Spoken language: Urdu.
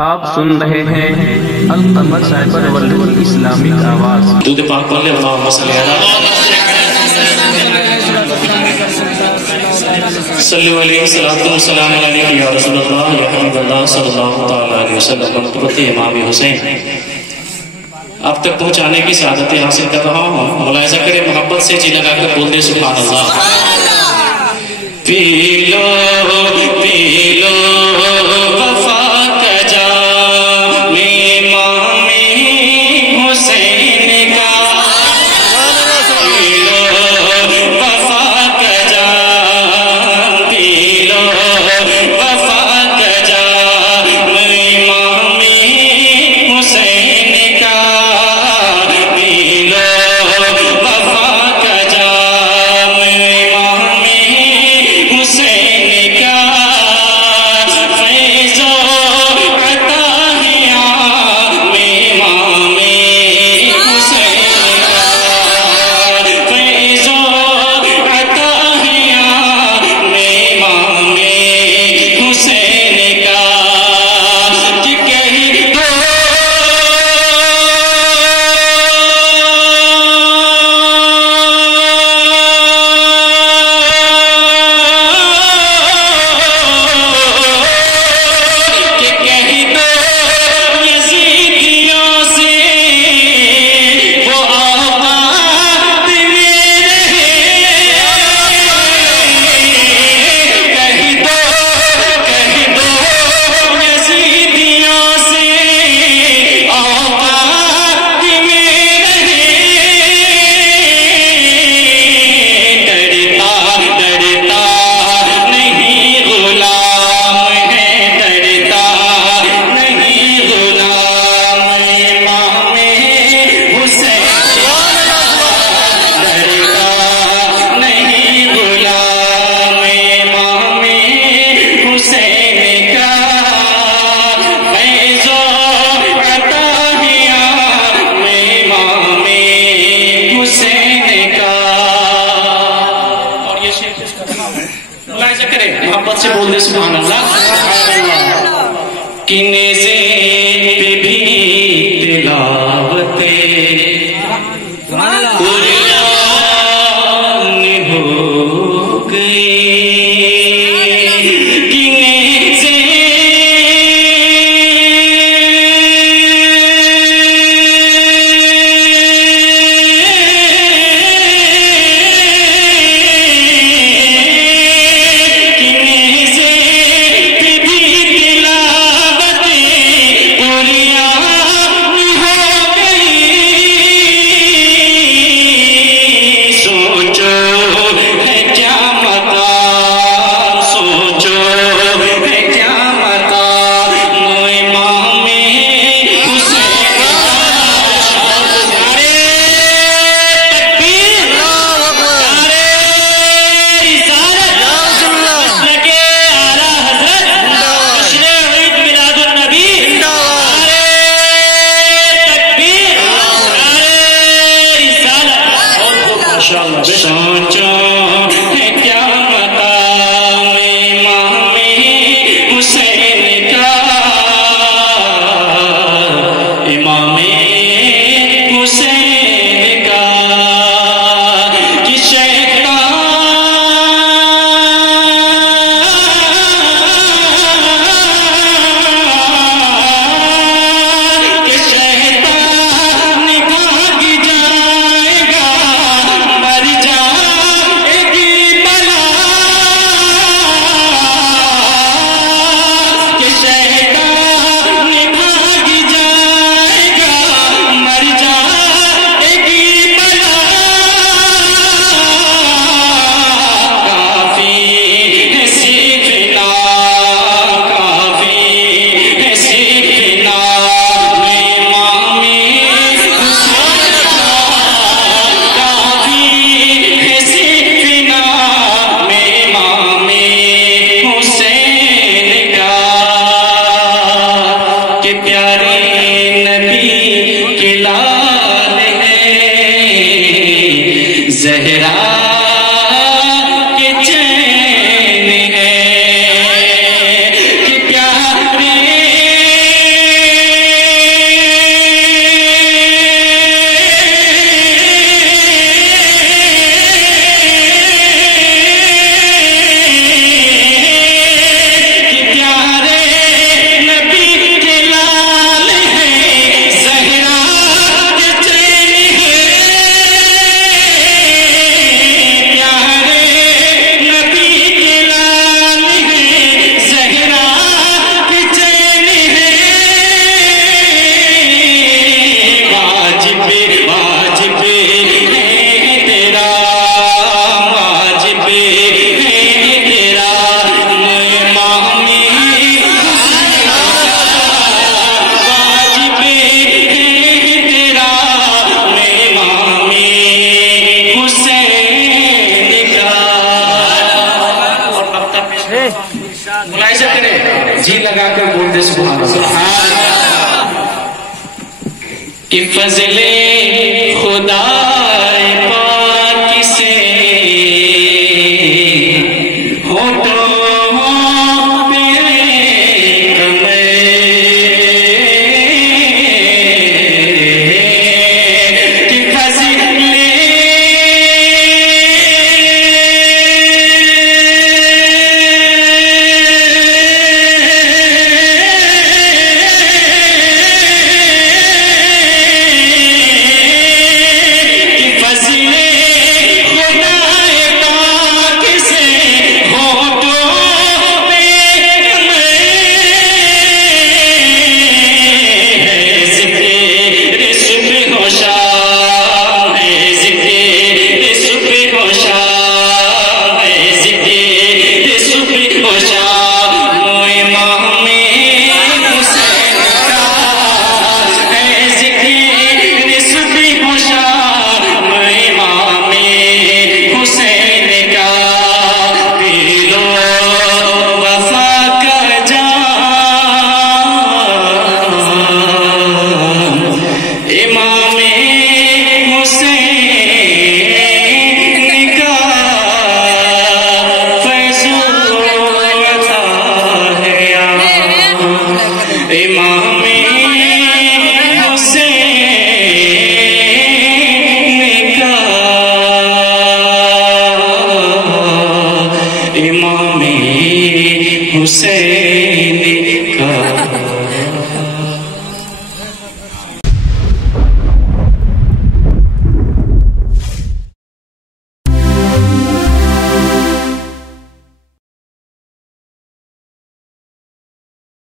آپ سن رہے ہیں القمر سائبر ورلڈ اسلامک آواز. درود پاک پڑھ لیں. اللہم صلی علیہ السلام علیکم یا رسول اللہ یا حبیب اللہ صلی اللہ علیہ وسلم. مرتبت امام حسین اب تک پہنچانے کی سعادت حاصل کر رہا ہوں. ملاحظہ کریں, محبت سے جی لگا کر بول دے سبحان اللہ. پی لو پی لو وفا کا جام امام حسین کا, پی لو وفا کا جام, پی لو وفا کا جام امام حسین کا, پی لو وفا کا جام امام حسین کا. فیض و عطا ہے عام امام حسین کا, فیض و عطا ہے عام امام حسین کا. کہ کہہ دو کہ کہہ دو یزیدیوں سے وہ آباد میں رہے. کہہ دو یزیدیوں سے آباد میں رہے. ڈرتا ڈرتا نہیں غلام ہے, ڈرتا نہیں غلام امام حسین, ڈرتا نہیں غلام امام حسین کا. فیض و عطا ہے عام امام حسین کا. اور یہ شیخ ملاحظہ کریں, محبت سے بول دے سبحان اللہ. کہ نیزے پہ بھی تلاوتیں قرآن ہو گئی. کہ نیزے سوچو ہے کیا مقام ملاحظہ کریں، جی لگا کر بولتے سبحان اللہ. کہ فضل خدا پاک سے امام حسین